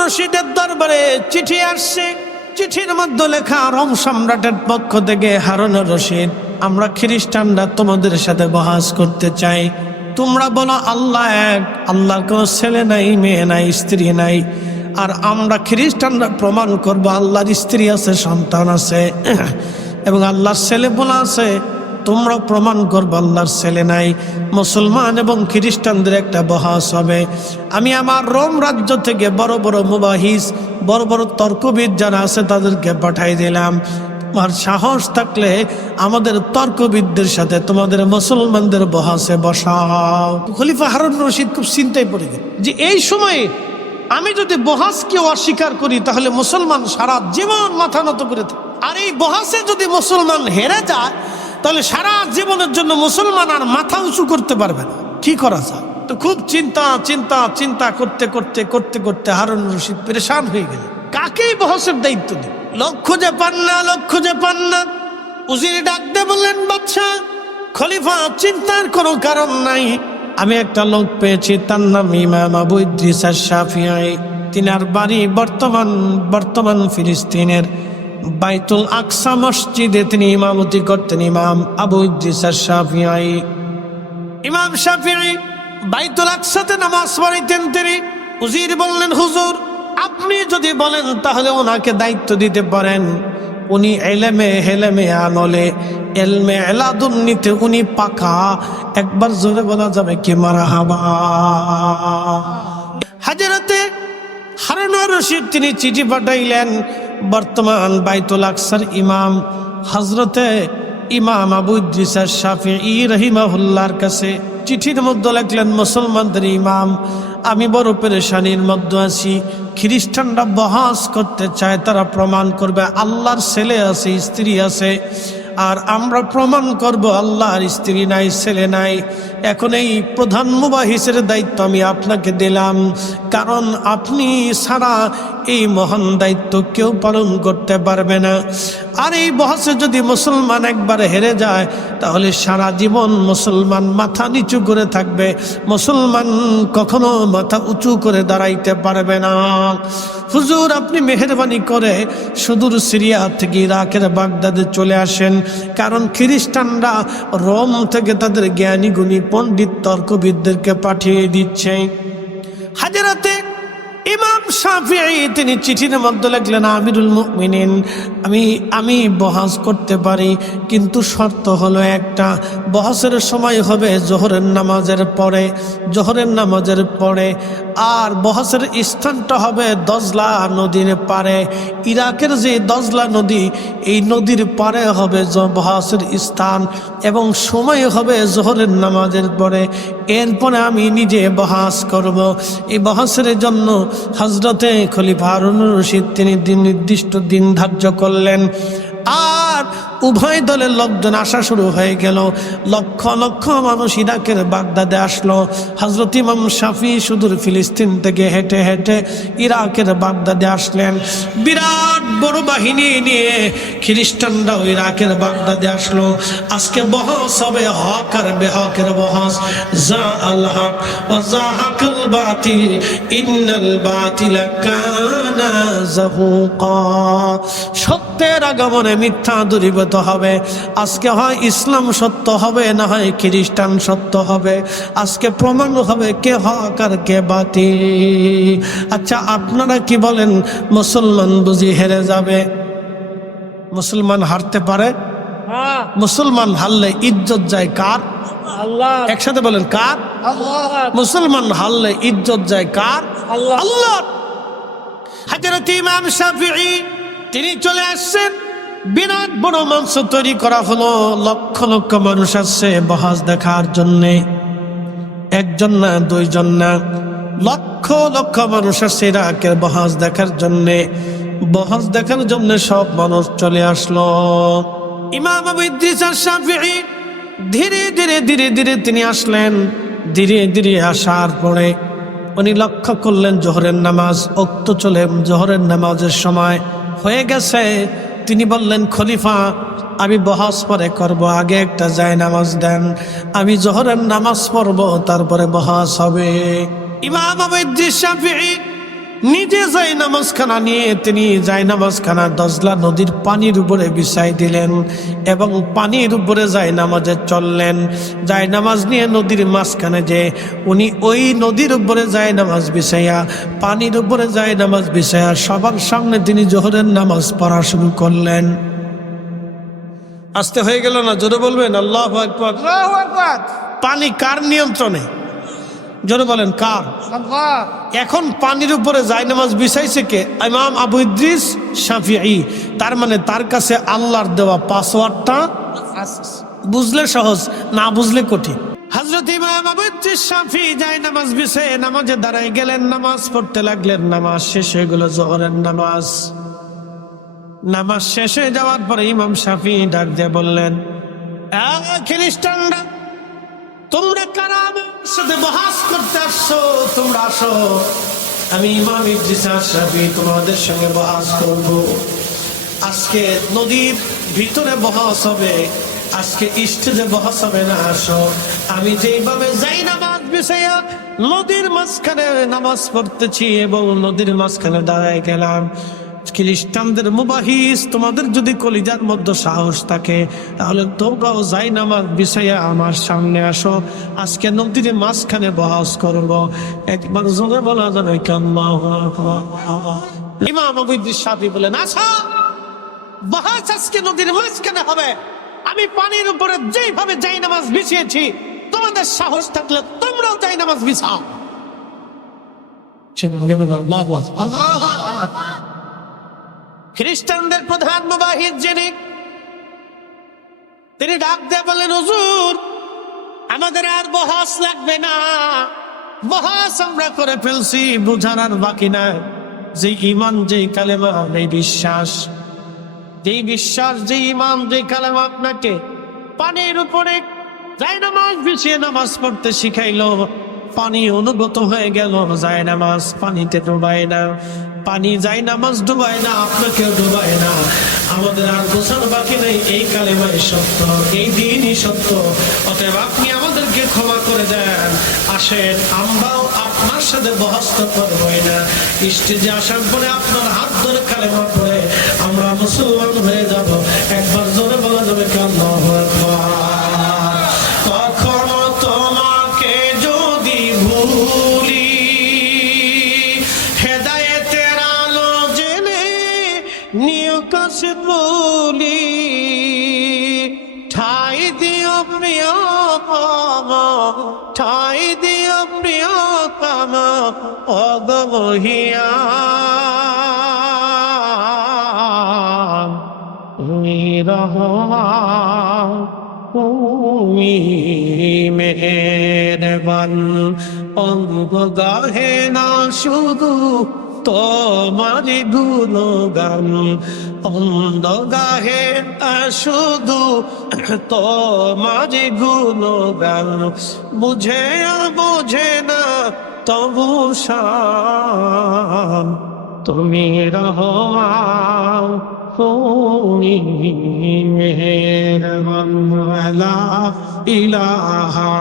রশিদের দরবারে চিঠি আসছে। চিঠির মধ্যে লেখা রোম সম্রাটের পক্ষ থেকে হারুন রশিদ, আমরা খ্রিস্টানরা তোমাদের সাথে বহাস করতে চাই। তোমরা বলো, আল্লাহ এক, আল্লাহর কোনো ছেলে নাই, মেয়ে নাই, স্ত্রী নাই। আর আমরা খ্রিস্টানরা প্রমাণ করব, আল্লাহর স্ত্রী আছে, সন্তান আছে। এবং আল্লাহর ছেলে বলা আছে। তোমরা প্রমাণ করব আল্লাহর ছেলে নাই। মুসলমান এবং খ্রিস্টানদের একটা বহাস হবে। আমি আমার রোম রাজ্য থেকে বড় বড় মুবাহিস, বড় বড় তর্কবিদ যারা আছে তাদেরকে পাঠাই দিলাম। তোমার সাহস থাকলে আমাদের তর্কবিদদের সাথে তোমাদের মুসলমানদের বহাসে বসাও। খলিফা হারুন রশিদ খুব চিন্তায় পড়ে গেল যে এই সময়ে আমি যদি বহাসকে অস্বীকার করি তাহলে মুসলমান সারা জীবন মাথা নত করে থাকে। আর এই বহাসে যদি মুসলমান হেরে যায় তাহলে সারা জীবনের জন্য মুসলমান আর মাথা উঁচু করতে পারবে না। কি করা যায়? তো খুব চিন্তা চিন্তা চিন্তা করতে করতে করতে করতে হারুন রশিদ পরেশান হয়ে গেল কাকেই বহসের দায়িত্ব দিই লক্ষ্য যে পান না লক্ষ্য যে পান না। উজির ডাকতে বললেন বাচ্চা খলিফা, চিন্তার কোনো কারণ নাই। আমি একটা লোক পেয়েছি, তার নাম ইমাম আবু ইদ্রিস শাফিয়াই তিনার বাড়ি বর্তমান বর্তমান ফিলিস্তিনের বাইতুল আকসা মসজিদে তিনি ইমামতি করতেন ইমাম আবু ইদ্রিস শাফিয়াই ইমাম শাফিঈ বাইতুল আকসাতে নামাজ পড়াইতেন তিনি। উজির বললেন, হুজুর, আপনি যদি বলেন তাহলে ওনাকে দায়িত্ব দিতে পারেন। উনি এলেমে হেলেমে আমলে, এলমে এলাদুন্নিতে উনি পাকা। একবার জোরে বলা যাবে কি মারা হাবা হাজারাতে হারুন রশিদ তিনি চিঠি পাঠাইলেন। বর্তমান বাইতুল আকসার ইমাম হজরতে ইমাম আবু ইদ্রিসার শাফি ই রহিমাহুল্লার কাছে চিঠির মধ্যে লেখলেন, মুসলমানদের ইমাম, আমি বড় পেরেশানির মধ্যে আছি। খ্রিস্টানরা বহাস করতে চায়, তারা প্রমাণ করবে, আল্লাহর ছেলে আছে, স্ত্রী আছে। আর আমরা প্রমাণ করব, আল্লাহর স্ত্রী নাই, ছেলে নাই। এখন এই প্রধান মুবাহিসের দায়িত্ব আমি আপনাকে দিলাম। কারণ আপনি ছাড়া এই মহান দায়িত্ব কেউ পালন করতে পারবে না। আর এই বহসে যদি মুসলমান একবার হেরে যায়, তাহলে সারা জীবন মুসলমান মাথা নিচু করে থাকবে। মুসলমান কখনো মাথা উঁচু করে দাঁড়াইতে পারবে না। হুজুর, আপনি মেহরবানি করে সুদূর সিরিয়া থেকে ইরাকের বাগদাদে চলে আসেন। কারণ খ্রিস্টানরা রোম থেকে তাদের জ্ঞানী গুণী পণ্ডিত তর্কবিদদেরকে পাঠিয়ে দিচ্ছে। হাজারাতে শাফিঈ, তিনি চিঠির মধ্যে লিখলেন, আমিরুল মুমিনিন, আমি আমি বহাস করতে পারি, কিন্তু শর্ত হলো একটা। বহাসের সময় হবে জোহরের নামাজের পরে, জোহরের নামাজের পরে আর বহসের স্থানটা হবে দজলা নদীর পারে ইরাকের যে দজলা নদী, এই নদীর পারে হবে বহাসের স্থান এবং সময় হবে জোহরের নামাজের পরে। এরপরে আমি নিজে বহাস করব। এই বহাসের জন্য হজরতে খলিফা রশিদ তিনি দিন নির্দিষ্ট দিন ধার্য করলেন। আর উভয় দলের লোকজন আসা শুরু হয়ে গেল। লক্ষ লক্ষ মানুষ ইরাকের বাগদাদে আসলো। হজরত ইমাম শাফি সুদূর ফিলিস্তিন থেকে হেঁটে হেঁটে ইরাকের বাগদাদে আসলেন। বিরাট বড় বাহিনী নিয়ে খ্রিস্টানরাও ইরাকের বাগদাদে আসলো। আজকে বহস হবে হক আর বেহকের বহস। যা জাহুকা সত্যের আগমনে মিথ্যা দূরীভূত হবে। আজকে হয় ইসলাম সত্য হবে না হয় খ্রিস্টান সত্য হবে। আজকে প্রমাণ হবে কে হক আর কে বাতি আচ্ছা আপনারা কি বলেন মুসলমান বুঝি হেরে যাবে? মুসলমান হারতে পারে? হ্যাঁ। মুসলমান হারলে ইজ্জত যায় কার? আল্লাহ। একসাথে বলেন কার? মুসলমান হারলে ইজ্জত যায় কার? আল্লাহ। আল্লাহ। হাজরত ইমাম শাফিঈ তিনি চলে আসছেন। বিরাট বড় মঞ্চ তৈরি করা হলো, লক্ষ লক্ষ মানুষ আসছে বহাস দেখার জন্যে। একজন না, দুইজন না, লক্ষ লক্ষ মানুষ আসছে ইরাকের বহাজ দেখার জন্যে। বহাজ দেখার জন্য সব মানুষ চলে আসলো। ইমাম ধীরে ধীরে ধীরে ধীরে তিনি আসলেন। ধীরে ধীরে আসার পরে উনি লক্ষ্য করলেন জোহরের নামাজ। অক্ত চলে, জোহরের নামাজের সময় হয়ে গেছে। তিনি বললেন, খলিফা, আমি বহাস পরে করব, আগে একটা যায় নামাজ দেন। আমি জহরের নামাজ পড়ব, তারপরে বহাস হবে। ইমাম আবেদ নিজে যাই নামাজখানা নিয়ে তিনি যাই নামাজখানা দজলা নদীর পানির উপরে বিছাই দিলেন এবং পানির উপরে যাই নামাজে চললেন। যাই নামাজ নিয়ে নদীর মাঝখানে যে উনি ওই নদীর উপরে যাই নামাজ বিছাইয়া পানির উপরে যাই নামাজ বিছাইয়া সবার সামনে তিনি জোহরের নামাজ পড়া শুরু করলেন। আসতে হয়ে গেল না? জোরে বলবেন? আল্লাহ পানি কার নিয়ন্ত্রণে? জোরে বলেন কার? এখন পানির উপরে জায়নামাজ বিছাইছে কে? ইমাম আবু ইদ্রিস শাফিঈ। তার মানে তার কাছে আল্লাহর দেওয়া পাসওয়ার্ডটা বুঝলে সহজ না বুঝলে কঠিন। হজরত ইমাম আবু ইদ্রিস শাফি যায় নামাজ বিছে নামাজে দাঁড়াই গেলেন নামাজ পড়তে লাগলেন নামাজ শেষ হয়ে গেল জোহরের নামাজ। নামাজ শেষ হয়ে যাওয়ার পরে ইমাম শাফি ডাক দিয়ে বললেন "আ, খ্রিস্টানরা তোমরা কারা? আমার সাথে বহাস করতে আসছো। তোমরা আসো। আমি ইমাম ইদ্রিস আশরাফি তোমাদের সঙ্গে বহাস করব। আজকে নদীর ভিতরে বহাস হবে। আজকে স্টেজে বহাস হবে না, আসো। আমি যেইভাবে যাই নামাজ বিছাইয়া নদীর মাঝখানে নামাজ পড়তেছি এবং নদীর মাঝখানে দাঁড়ায় গেলাম। খ্রিস্টানদের মুবাহিস, তোমাদের যদি কলিজার মধ্যে সাহস থাকে, তাহলে তোমরাও যাই নামাজ বিষয়ে আমার সামনে আসো। আজকে নদীর মাঝখানে বহাস করব। একবার জোরে বলা যাবে ইমাম আবুদ্দিন সাফি বলেন আচ্ছা বহাস আজকে নদীর মাঝখানে হবে। আমি পানির উপরে যেইভাবে যাই নামাজ বিছিয়েছি, তোমাদের সাহস থাকলে তোমরাও যাই নামাজ বিছাও খ্রিস্টানদের প্রধান মুবাহিদ যিনি, তিনি ডাক দিয়ে বলেন হুজুর, আমাদের আর বহাস লাগবে না। বহাস আমরা করে ফেলছি বুঝার আর বাকি না যে ইমান যে কালেমা এই বিশ্বাস, যেই বিশ্বাস যে ইমান যে কালেমা আপনাকে পানির উপরে যাই নামাজ বিছিয়ে নামাজ পড়তে শিখাইলো, পানি অনুগত হয়ে গেল, যায় নামাজ পানিতে ডুবায় না। পানি যাই নামাজ ডুবায় না, আপনাকেও ডুবায় না। আমাদের আর বোঝার বাকি নেই, এই কালেমাই সত্য, এই দিনই সত্য। অতএব আপনি আমাদেরকে ক্ষমা করে দেন। আসেন, আমরাও আপনার সাথে বহস্ত করবোই না। স্টেজে আসার পরে আপনার হাত ধরে কালেমা পড়ে, আমরা মুসলমান হয়ে যাব। একবার জোরে বলা যাবে দিও প্রিয় পাম ঠাই দিও প্রিয় পাম অগমহিয়া। রহমান তুমি মেহরবান। অঙ্গ গাহে না শুধু তোমার গুণগান অন্ধ গাহে না শুধু তোমার গুণগান বুঝে বোঝে না, তবু তুমি রহমান তুমি মেহরবান ইলাহা